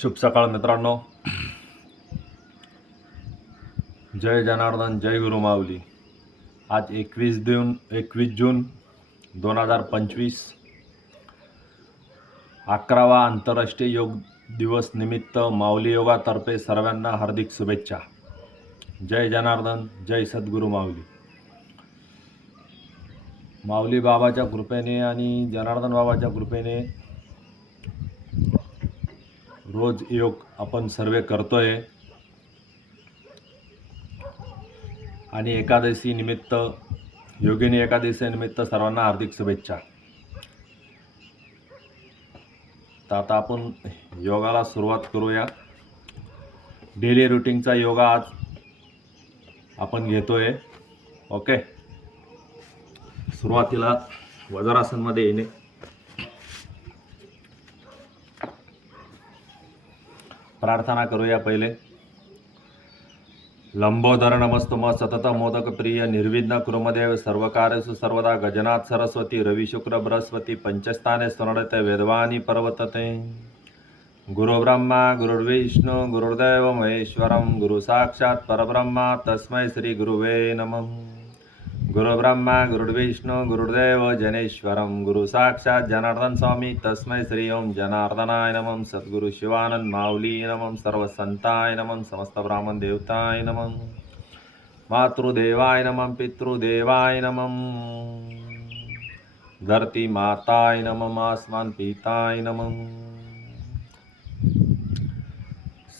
शुभ सकाळ मित्रांनो. जय जनार्दन, जय गुरु माऊली. आज 21 जून 2025, 11वा आंतरराष्ट्रीय योग दिवस निमित्त माऊली योगातर्फे सर्वांना हार्दिक शुभेच्छा. जय जनार्दन, जय सद्गुरू माऊली. माऊली बाबाच्या कृपेने आणि जनार्दन बाबाच्या कृपेने रोज योग आपण सर्व करतोय आणि एकादशी निमित्त, योगिनी एकादशी निमित्त सर्वांना हार्दिक शुभेच्छा. तर आता आपण योगाला सुरुवात करूया. डेली रुटीनचा योगा आज आपण घेतोय. ओके, सुरुवातीला वज्रासनमध्ये येणे. प्रार्थना करूया पहिले. लंबोदर नमस्तुम सतत मोदक प्रिय निर्विघ्न कुरुमदेव सर्वकार्येषु सर्वदा गजनाथ सरस्वती रवि शुक्र बृहस्पती पंचस्थाने स्मरणते वेदवाणी पर्वतते. गुरुब्रह्मा गुरुर्विष्णु गुरुर्देव महेश्वरं गुरु साक्षात् परब्रह्मा तस्मै श्री गुरुवे नमः. गुरुब्रह्मा गुरुर्विष्णु गुरुर्देव जनेश्वरं गुरु साक्षात् जनार्दन स्वामी तस्मै श्री ओम जनार्दनाय नमः. सद्गुरु शिवानंद माऊली नमः. सर्व संताय नमः. समस्त ब्राह्मण देवताय नमः. मातृदेवाय नमः. पितृदेवाय नमः. धरती माताय नमः. आसमान पिताय नमः.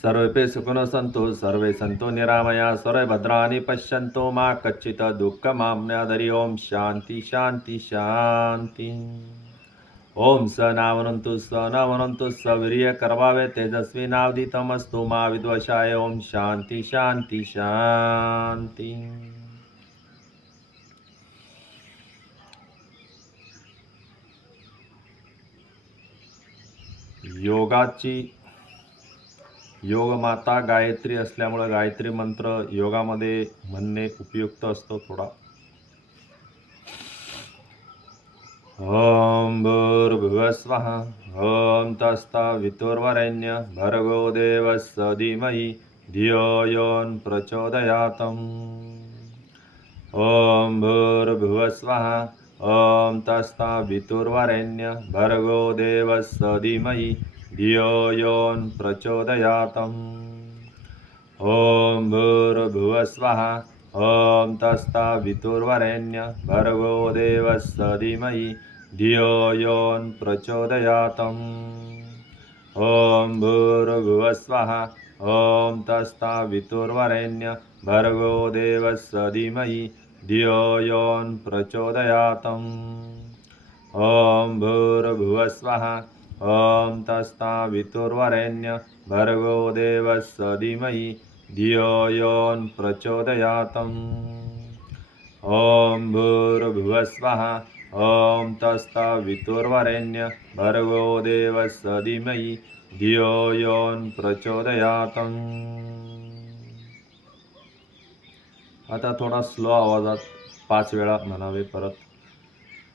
सर्वे सुखिनो सन्तु सर्वे सन्तु निरामया सर्वे भद्राणि पश्यन्तु मा कच्चित् दुःखमाप्नुयात्. ओम शांति शांति शांति. ओम स नावनन्तु स नावनन्तु सवीर्य करवावे तेजस्वी नावदितमस्तु मा विद्वषाय. ओम शांति शांति शांति. योगाची योगमाता गायत्री असल्यामुळे गायत्री मंत्र योगामध्ये म्हणणे उपयुक्त असतो थोडा. ओम भूर्भुवस्वः ओम तत्सवितुर्वरेण्य भर्गो देवस्य धीमहि धियो यो न प्रचोदयात्. ओम भूर्भुवस्वः ओम तत्सवितुर्वरेण्य भर्गो देवस्य धीमहि धियो यो न प्रचोदयात्. ओम भूर्भुवस्वः ओम तत्सवितुर्वरेण्य भर्गो देवस्य धीमहि धियो यो न प्रचोदयात्. ओम भूर्भुवस्वः ओम तत्सवितुर्वरेण्य भर्गो देवस्य धीमहि धियो यो न प्रचोदयात्. ओम भूर्भुवस्वः ओम तत्सवितुर्वरेण्य भर्गो देवस्य धीमहि धियो यो न प्रचोदयात्. ओम भूर्भुवस्वः ओम तत्सवितुर्वरेण्य भर्गो देवस्य धीमहि धियो यो न प्रचोदयात्. आता थोडा स्लो आवाजात 5 वेळा म्हणावे परत.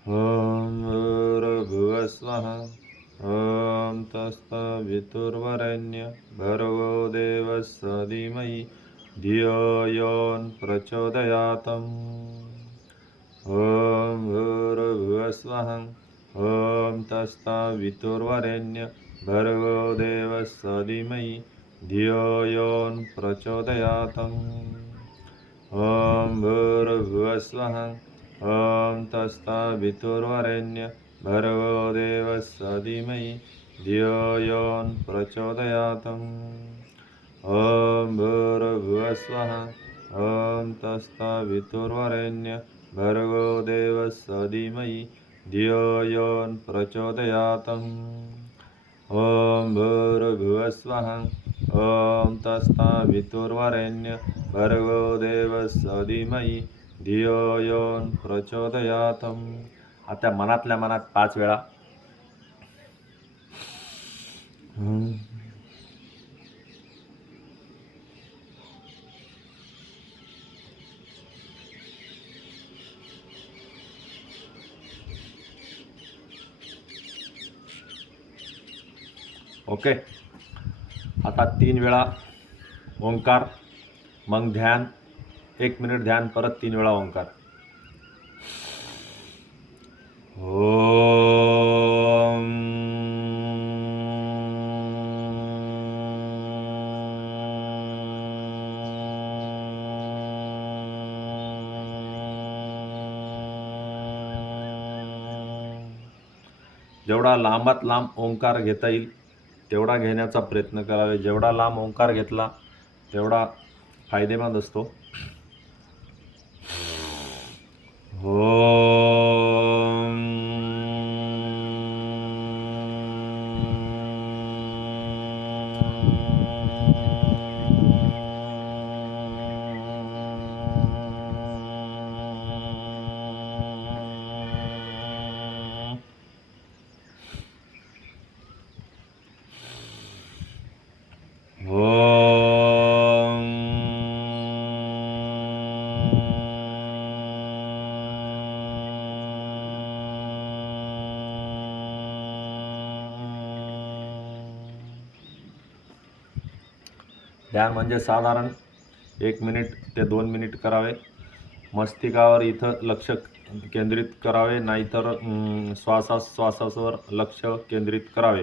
ओम भूर्भुवस्वः ओम तत्सवितुर्वरेण्य भर्गो देवस्य धीमहि धियो यो न प्रचोदयात्. ओम भूर्भुवस्वः ओम तत्सवितुर्वरेण्य भर्गो देवस्य धीमहि धियो यो न प्रचोदयात्. ओम भूर्भुवस्वः ओम तत्सवितुर्वरेण्य भर्गो देवस्य धीमहि धियो यो न प्रचोदयात्. ओम भूर्भुवस्वः ओम तत्सवितुर्वरेण्य भर्गो देवस्य धीमहि धियो यो न प्रचोदयात्. ओम भूर्भुवस्वः ओम तत्सवितुर्वरेण्य भर्गो देवस्य धीमहि धियो यो न प्रचोदयात्. आता मनातल्या मनात 5 वेळा. ओके, आता 3 वेळा ओंकार, मग ध्यान, 1 मिनिट ध्यान, परत 3 वेळा ओंकार. जेवढा लांबात लांब ओंकार घेता येईल तेवढा घेण्याचा प्रयत्न करावे. जेवढा लांब ओंकार घेतला तेवढा फायदेमंद असतो. ध्यान म्हणजे साधारण 1 मिनिट ते 2 मिनिट करावे. मस्तिकावर इथं लक्ष केंद्रित करावे, नाहीतर श्वासावर लक्ष केंद्रित करावे.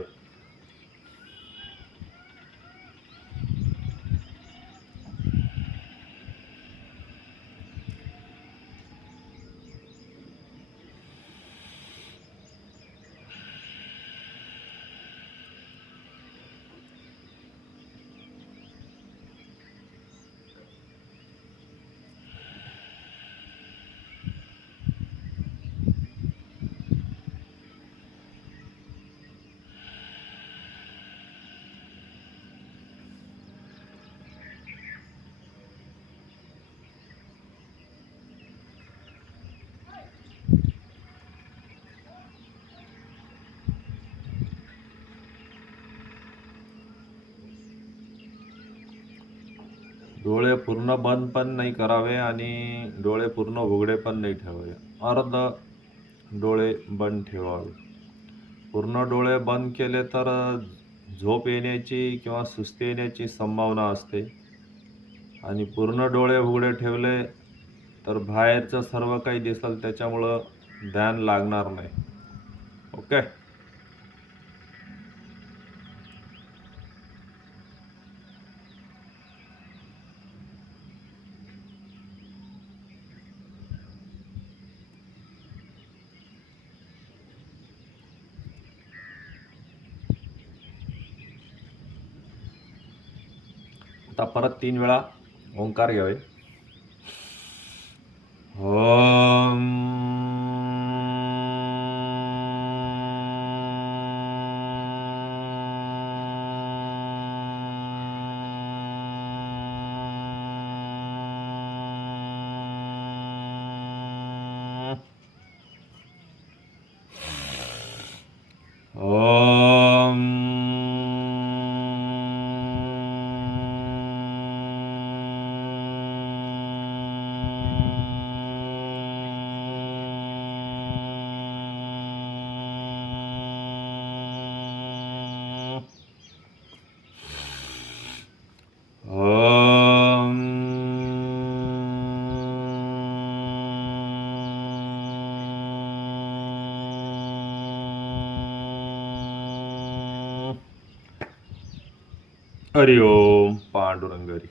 डोळे पूर्ण बंद पण नाही करावे आणि डोळे पूर्ण उघडे पण नाही ठेवावे. अर्ध डोळे बंद ठेवावे. पूर्ण डोळे बंद केले तर झोप येण्याची किंवा सुस्ती येण्याची संभावना असते, आणि पूर्ण डोळे उघडे ठेवले तर बाहेरचं सर्व काही दिसेल, त्याच्यामुळं ध्यान लागणार नाही. ओके. आता परत 3 वेळा ओंकार घ्यावे. ओम. हरि ओम पांडुरंग हरी.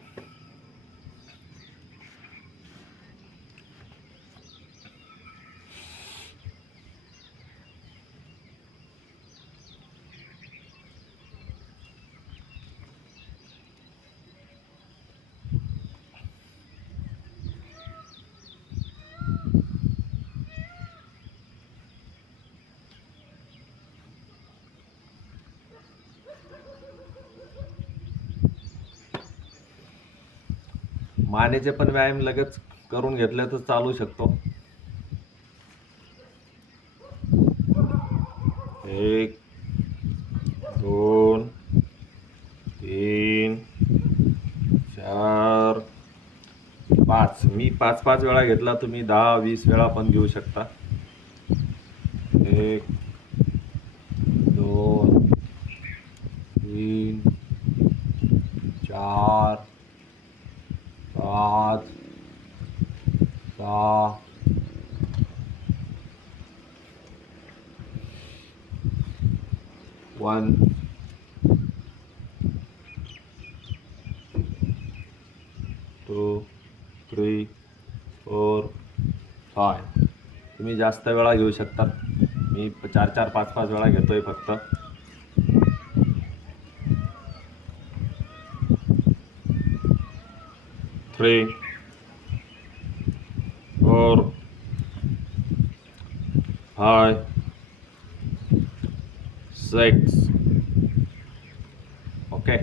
मानेचे पण व्यायाम लगेच करून घेतले तर चालू शकतो. 1 2 3 4 5. मी 5-5 वेळा घेतला, तुम्ही 10-20 वेळा पण घेऊ शकता. 1 2 3 4 5 6 1 2 3 4 5. तुम्ही जास्त वेळा घेऊ शकता. मी 4 5 5 वेळा घेतोय फक्त. 3 4 5 6. ओके.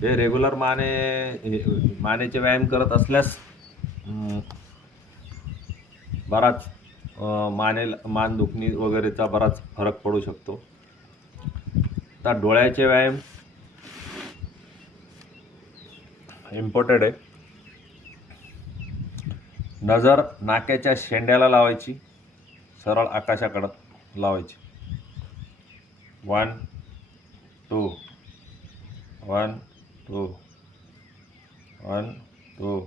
हे रेग्युलर मानेचे व्यायाम करत असल्यास बराच मान दुखणी वगैरेचा बराच फरक पडू शकतो. आता डोळ्याचे व्यायाम इम्पॉर्टंट आहे. नजर नाक्याच्या शेंड्याला लावायची, सरळ आकाशाकडं लावायची. 1 2 1 2 1 2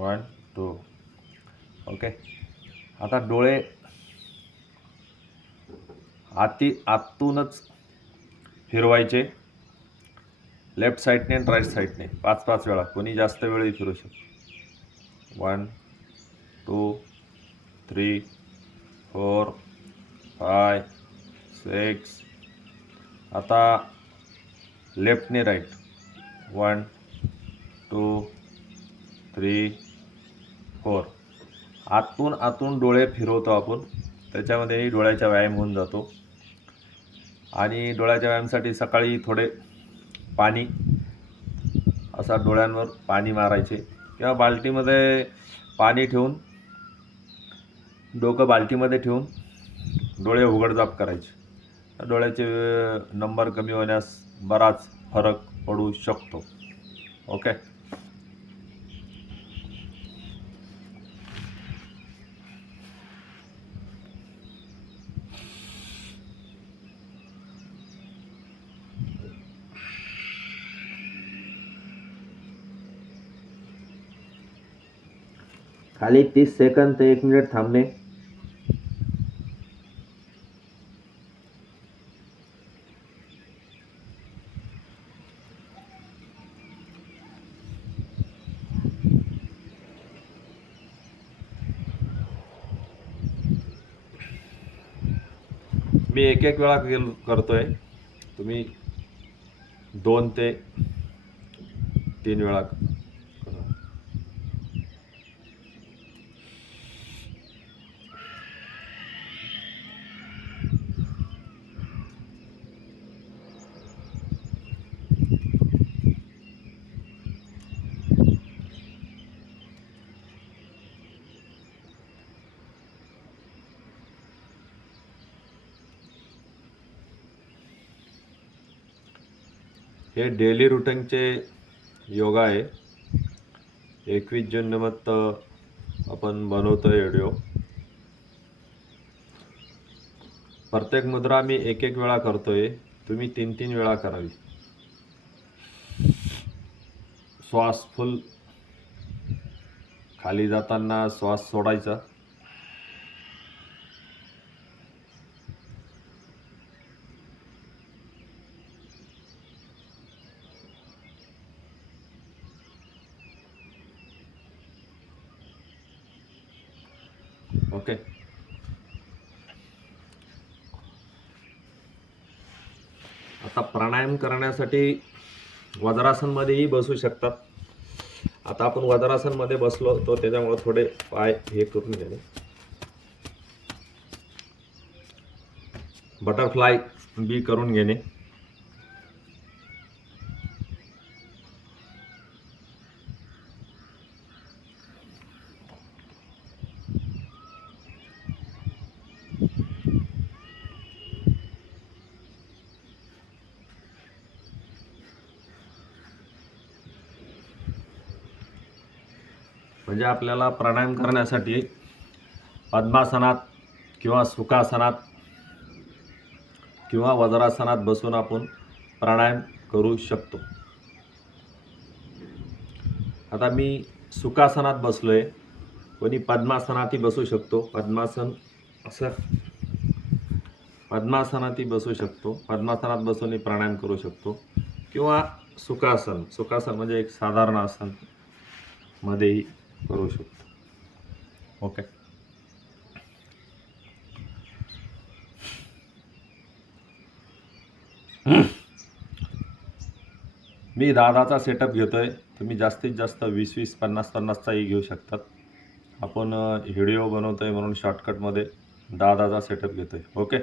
1 2. ओके. आता डोळे आतूनच फिरवायचे, लेफ्ट साईडने आणि राईट साईडने 5 5 वेळा. कोणी जास्त वेळही फिरू शकतो. 1 2 3 4 5 6. आता लेफ्टने राईट. 1 2 3 4. आतून डोळे फिरवतो आपण, त्याच्यामध्येही डोळ्याचा व्यायाम होऊन जातो. आणि डोळ्याच्या व्यायामासाठी सकाळी थोडे पाणी असा डोळ्यांवर पाणी मारायचे, किंवा बाल्टीमध्ये पाणी ठेवून, डोकं बाल्टीमध्ये ठेवून डोळे उघडझाप करायचे. डोळ्याचे नंबर कमी होण्यास बराच फरक पडू शकतो. ओके. खाली 30 सेकंद ते 1 मिनिट थांबणे. मी एक वेळा करतोय, तुम्ही 2 ते 3 वेळा करा. हे डेली रुटीनचे योगा आहे. 21 जून निमित्त आपण बनवतोय व्हिडिओ. प्रत्येक मुद्रा मी एक वेळा करतोय, तुम्ही 3 वेळा करावी. श्वास फुल खाली जाताना श्वास सोडायचा. ओके. आता प्राणायाम करण्यासाठी वज्रासनमध्येही बसू शकतात. आता आपण वज्रासनमध्ये बसलो तो त्याच्यामुळे थोडे पाय हे करून घेणे. बटरफ्लाय बी करून घेणे. म्हणजे आपल्याला प्राणायाम करण्यासाठी पद्मासनात किंवा सुखासनात किंवा वज्रासनात बसून आपण प्राणायाम करू शकतो. आता मी सुखासनात बसलोय, कोणी पद्मासनातही बसू शकतो. पद्मासनातही बसू शकतो. पद्मासनात बसूनही प्राणायाम करू शकतो किंवा सुखासन म्हणजे एक साधारण आसन मध्येही करू शकतो. ओके. मी 10-10चा सेटअप घेतोय. तुम्ही जास्तीत जास्त 20-20, 50-50चाही घेऊ शकतात. आपण व्हिडिओ बनवतोय म्हणून शॉर्टकटमध्ये 10-10चा सेटअप घेतोय. ओके.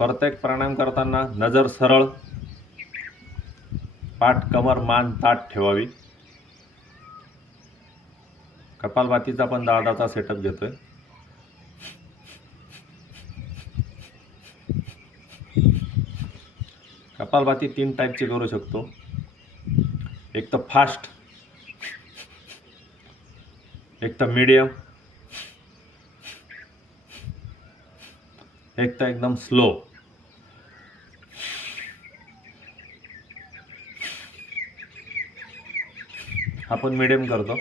प्रत्येक प्राणायाम करताना नजर सरळ, पाठ, कमर, मान ताठ ठेवावी. कपालभातीचा पण 10-10चा सेटअप घेतोय. कपालभाती 3 टाईपची करू शकतो. एक तर फास्ट, एक तर मीडियम, एक तर एकदम स्लो. आपण मीडियम करतो.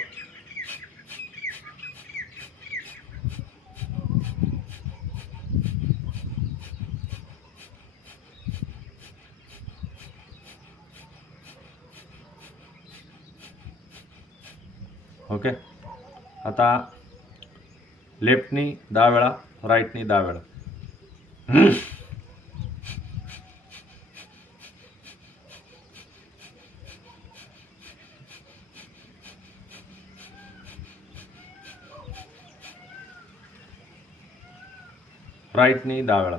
ओके. आता लेफ्टनी 10 वेळा, राईटनी 10 वेळा. राईटनी 10 वेळा.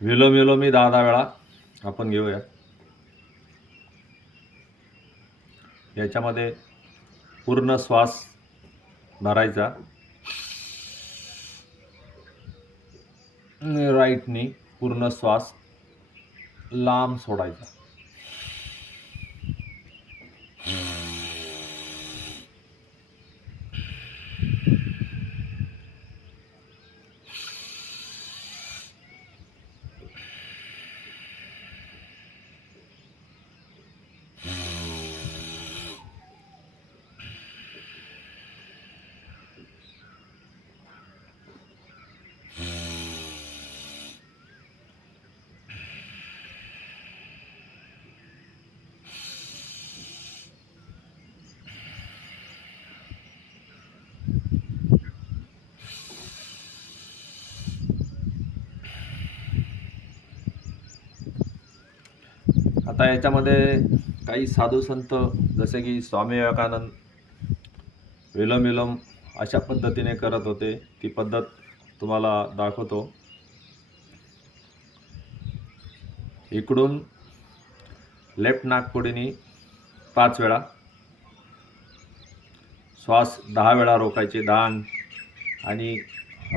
विलोमी 10-10 वेळा आपण घेऊया. याच्यामध्ये पूर्ण श्वास भरायचा, राईटनी पूर्ण श्वास लांब सोडायचा. आता याच्यामध्ये काही साधू संत जसे की स्वामी विवेकानंद विलोम अशा पद्धतीने करत होते. ती पद्धत तुम्हाला दाखवतो. इकडून लेफ्ट नाकपुडीनी 5 वेळा श्वास 10 वेळा रोकायचे, 10, आणि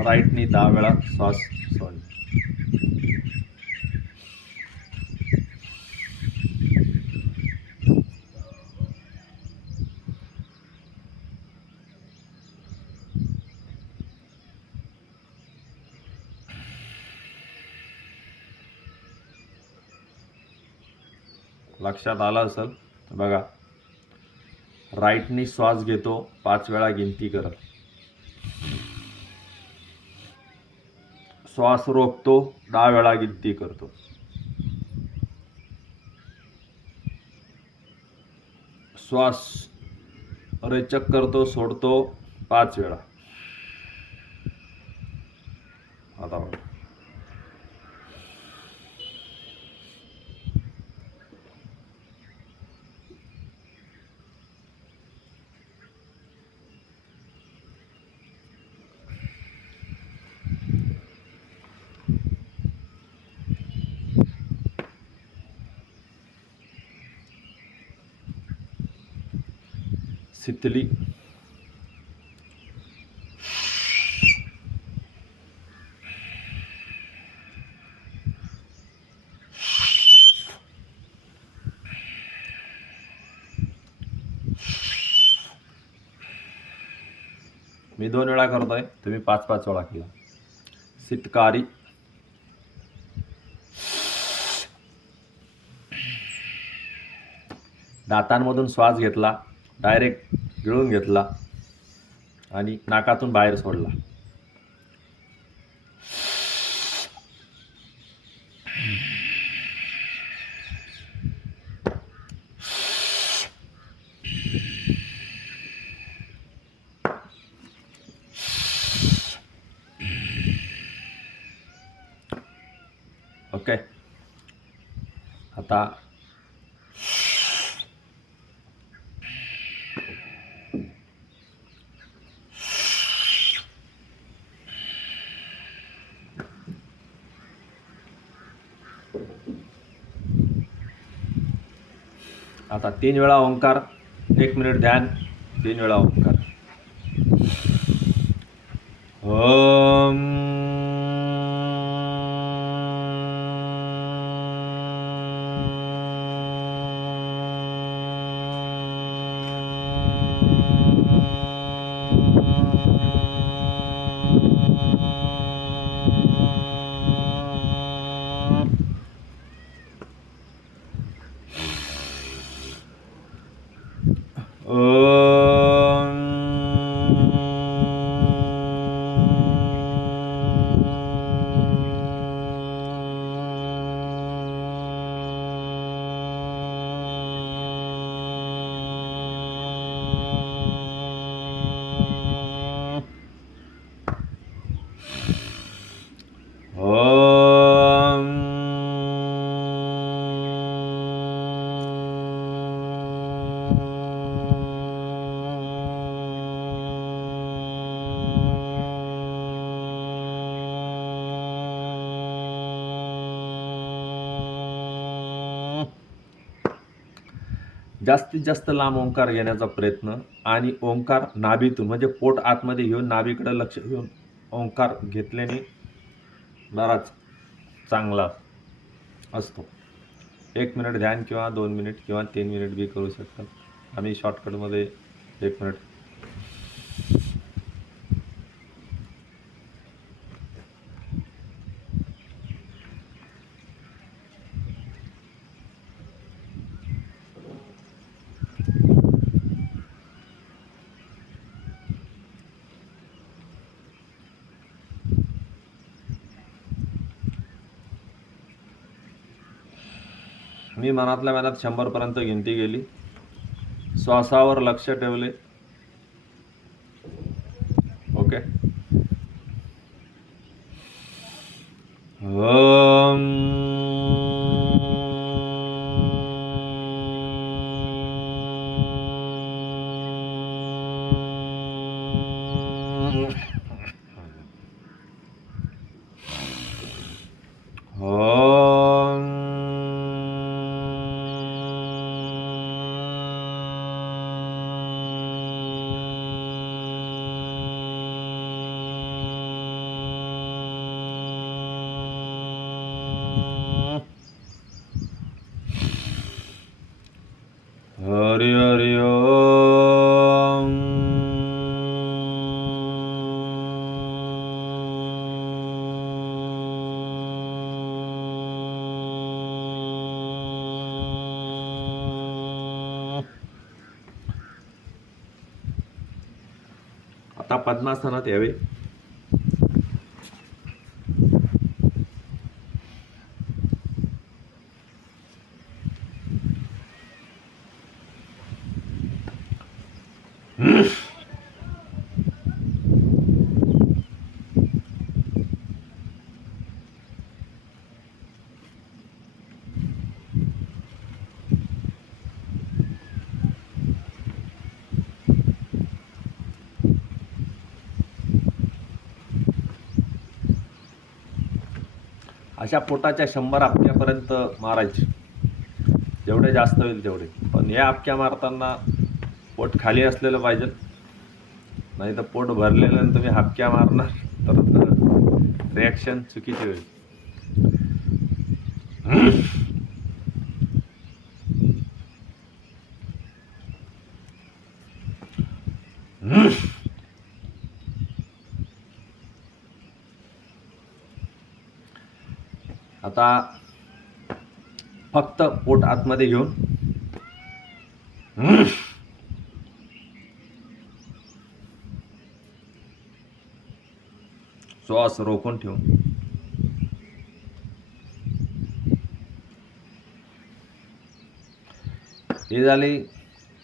राईटनी 10 वेळा श्वास सोडणे. लक्षात आलं असेल बघा. राईटनी श्वास घेतो 5 वेळा गिनती करत, श्वास रोखतो 10 वेळा गिनती करतो, श्वास रेचक करतो, सोडतो 5 वेळा. आता बघा. सितली, मी 2 वेळा करतोय, तुम्ही 5-5 वेळा केला. सितकारी, दातांमधून श्वास घेतला, डायरेक्ट गिळून घेतला आणि नाकातून बाहेर सोडला. ओके. आता आता 3 वेळा ओंकार, 1 मिनिट ध्यान, 3 वेळा ओंकार. ओम जास्तीत जास्त लांब ओंकार घेण्याचा प्रयत्न आणि ओंकार नाभीतून म्हणजे पोट आतमध्ये घेऊन नाभीकडे लक्ष घेऊन ओंकार घेतल्याने बराच चांगला असतो. 1 मिनिट ध्यान किंवा 2 मिनिट किंवा 3 मिनिट बी करू शकतात. आम्ही शॉर्टकटमध्ये 1 मिनिट. मी मनातल्या मनात 100 पर्यंत गिनती गेली. श्वासावर लक्ष ठेवले. ओके. ओम हरि हरि ओम. आता पद्मासनात यावे. अशा पोटाच्या 100 आपक्यापर्यंत मारायचे, जेवढे जास्त होईल तेवढे. पण या आपक्या मारताना पोट खाली असलेलं पाहिजे, नाही तर पोट भरलेलं आणि तुम्ही हापक्या मारणार तर रिॲक्शन चुकीची होईल. आता फक्त पोट आतमध्ये घेऊन श्वास रोखून ठेवून ही झाली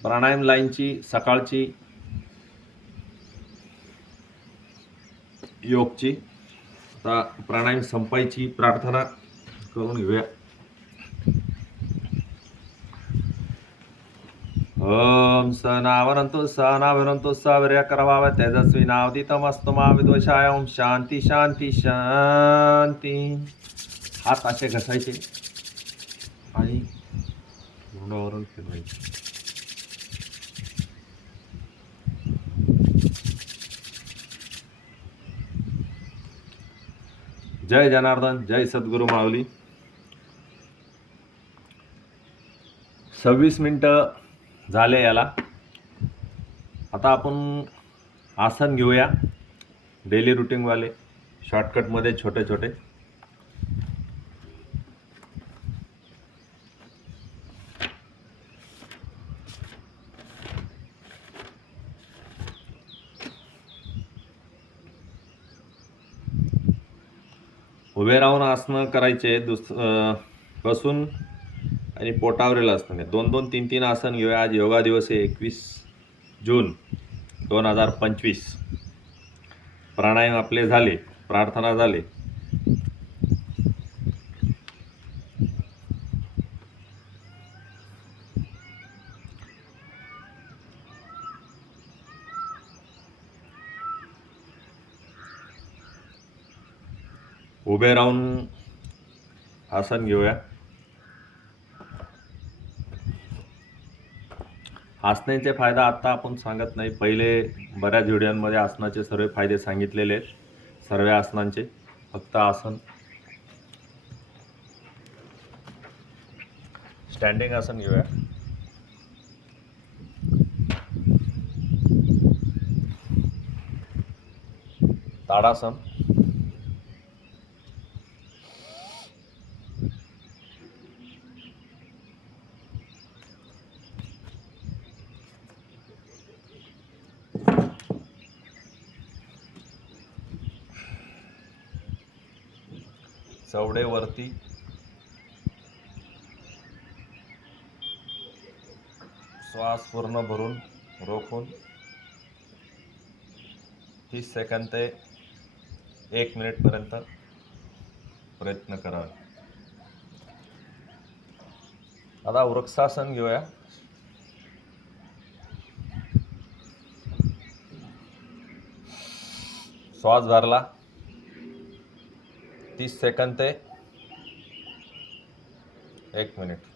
प्राणायाम लाईनची सकाळची योगची. आता प्राणायाम संपायची प्रार्थना करून घेऊया. ओम सहनावरंतु सहनावरंतु सवीर्यकरवावहै तेजस्विनावधीतमस्तु मा विद्विषाय. ओम शांती शांती शांती. हात असे घसायचे आणि तोंडावरून फिरवायचे. जय जनार्दन, जय सद्गुरू माऊली. 26 मिनिटं झाले याला. आता आपण आसन घेऊया डेली रुटीनवाले, शॉर्टकटमध्ये छोटे छोटे. उभे राहून आसनं करायचे. बसून आणि पोटावरील आसन, 2-2, 3-3 आसन घेऊया. आज योगा दिवस आहे 21 जून 2025. प्राणायाम आपले झाले, प्रार्थना झाले. उभे राहून आसन घेऊया. आसनांचे फायदा आत्ता आपण सांगत नाही, पहिले बऱ्याच व्हिडिओमध्ये आसनाचे सर्व फायदे सांगितलेले आहेत. सर्व आसनांचे फक्त आसन स्टँडिंग आसन घेऊया. ताडासन, चवडे वरती, श्वास पूर्ण भरून रोखून 30 सेकंद ते 1 मिनिटपर्यंत प्रयत्न करा. आता वृक्षासन घेऊया. श्वास भरला 30 सेकंद ते 1 मिनिट.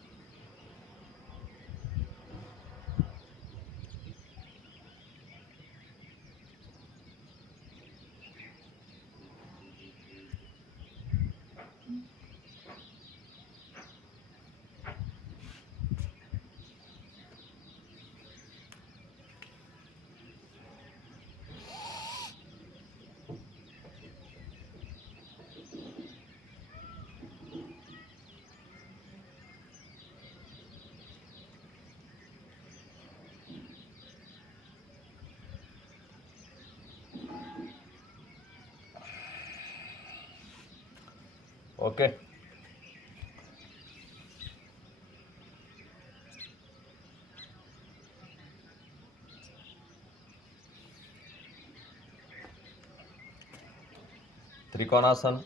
ओके. त्रिकोणासन,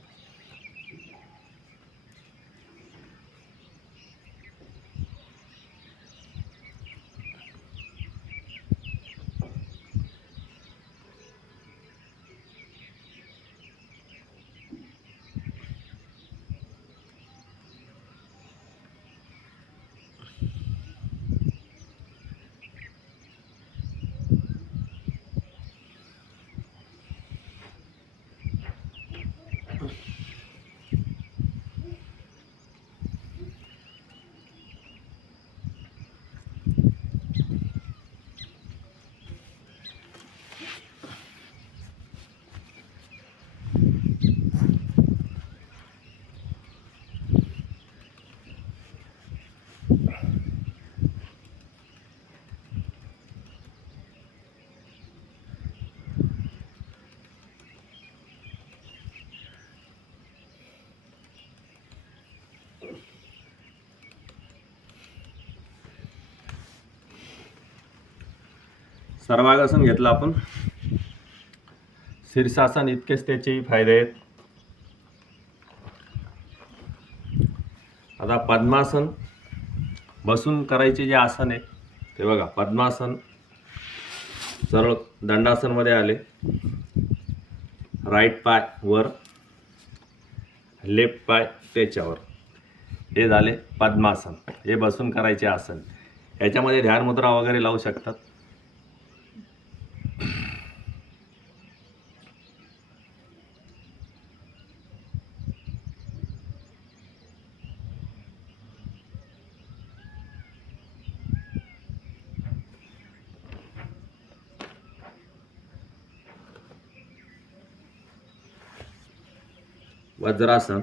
सर्वांगासन घेतलं आपण. शीर्षासन इतकेच त्याचे फायदे आहेत. आता पद्मासन बसून करायचे जे आसन आहे ते बघा. पद्मासन सरळ दंडासन मध्ये आले, राईट पाय वर, लेफ्ट पाय त्याच्यावर, हे झाले पद्मासन. हे बसून करायचे आसन. याच्यामध्ये ध्यान मुद्रा वगैरे लावू शकतात. वज्रासन,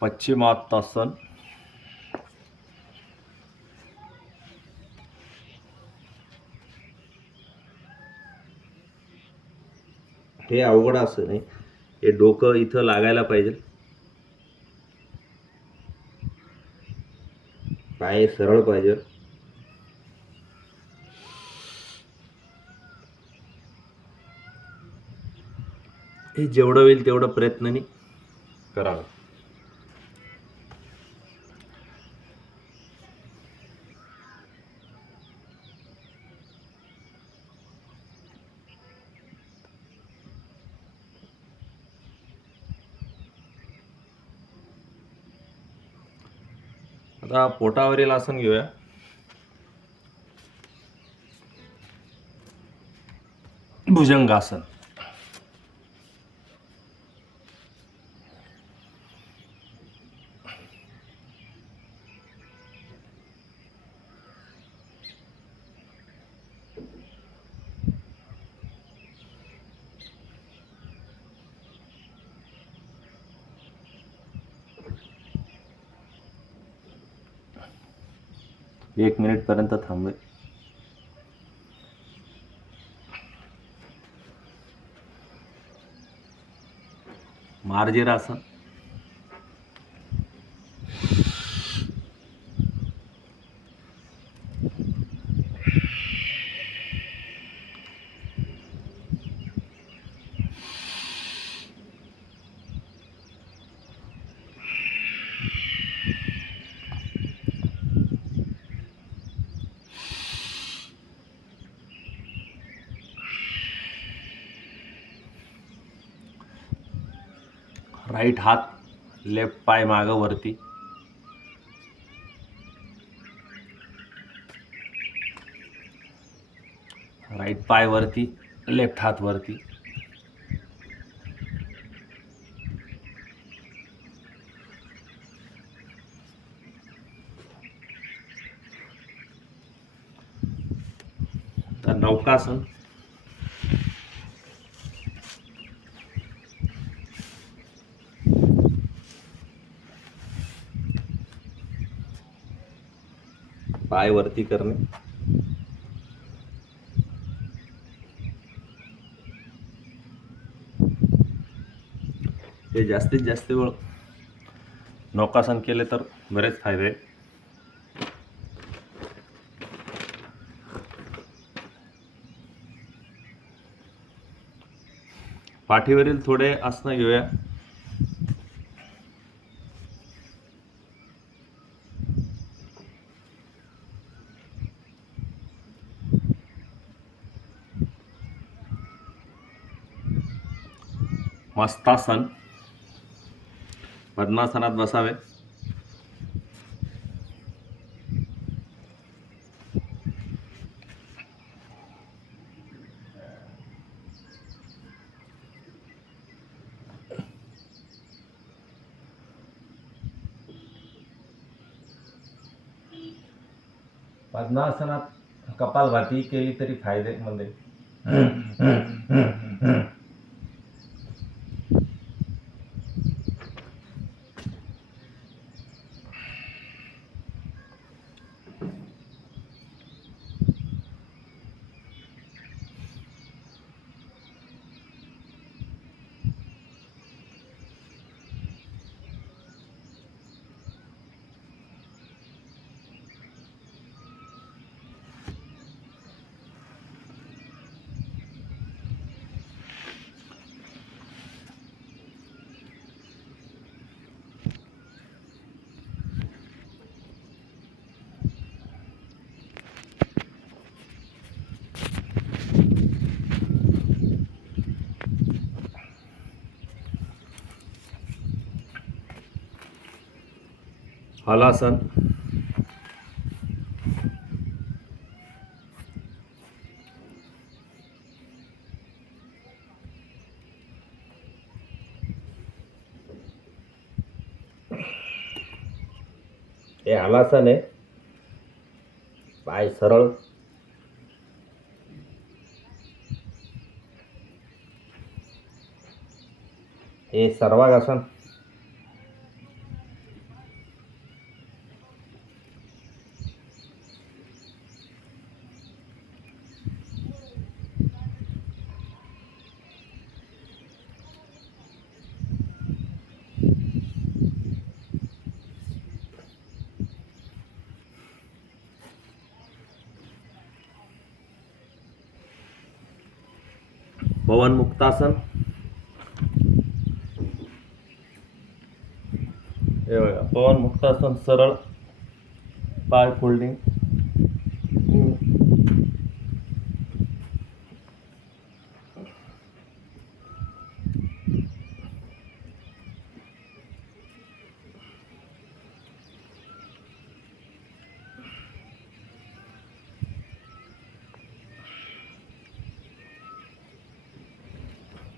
पश्चिमोत्तासन, हे अवघड आसन आहे. हे डोकं इथं लागायला पाहिजे, पाय सरळ पाहिजे. हे जेवढं होईल तेवढं प्रयत्नाने करावं. आता पोटावरील आसन घेऊया. भुजंगासन. एक मिनिट पर्यंत थांबे. मार्जिरासन, राईट हात लेफ्ट पाय मागं वरती, राईट पाय वरती, लेफ्ट हात वरती. तर नौकासन, पाय वरती करणे. हे जास्तीत जास्त वेळ नौकासन केले तर बरेच फायदे आहेत. पाठीवरील थोडे आसन घेऊया. मस्तासन. पद्मासनात बसावे. पद्मासनात कपालभाती केली तरी फायदेमंद आहे. हलासन, हे हलासन आहे. पाय सरळ, हे सर्वांगासन. पवन मुक्तासन. हे बघा, पवन मुक्तासन सरळ, पाय फोल्डिंग.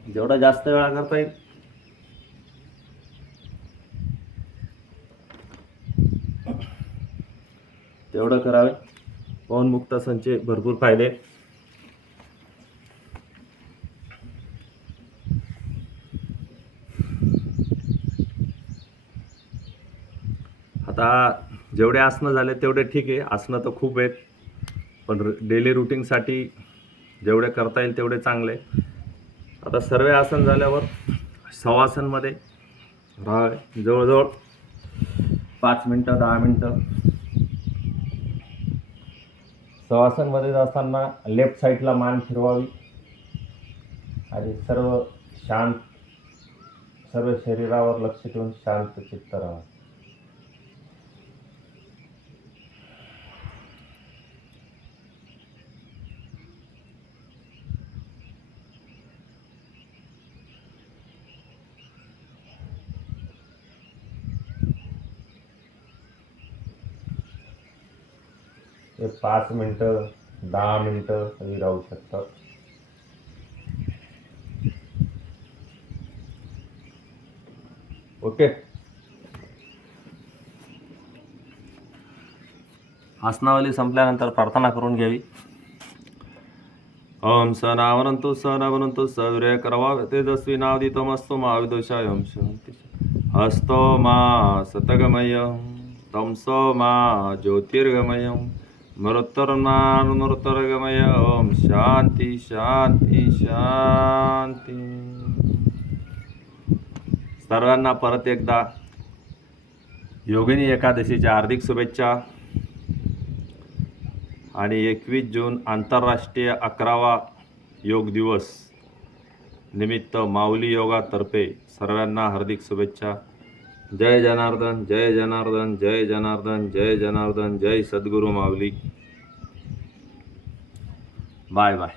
जेवढा जास्त वेळा करता येईल तेवढं करावे. पवन मुक्तासनचे भरपूर फायदे. आता जेवढे आसनं झाले तेवढे ठीक आहे. आसनं तर खूप आहेत, पण डेली रुटीनसाठी जेवढे करता येईल तेवढे चांगले. आता सर्व आसन झाल्यावर शवासनमध्ये राहावे जवळजवळ 5 मिनटं 10 मिनटं. शवासनमध्ये जाताना लेफ्ट साईडला मान फिरवावी आणि सर्व शरीरावर लक्ष ठेवून शांत चित्त राहावं. हे 5 मिनटं 10 मिनटं कधी राहू शकतात. ओके. आसनावली संपल्यानंतर प्रार्थना करून घ्यावी. ओम सनावरंतु सनावरंतु सौर्य करवा तेजस्वी नावदितमस्तु महाविदोषाय. ओम शांती. हस्तो मा सतगमय, तमसो मा ज्योतिर्गमय, मरुत्तरगमय. ओम शांती शांती शांती. सर्वांना परत एकदा योगिनी एकादशीच्या हार्दिक शुभेच्छा. आणि 21 जून आंतरराष्ट्रीय 11वा योग दिवस निमित्त माऊली योगातर्फे सर्वांना हार्दिक शुभेच्छा. जय जनार्दन, जय जनार्दन, जय जनार्दन, जय जनार्दन, जय सद्गुरू माऊली. Bye bye.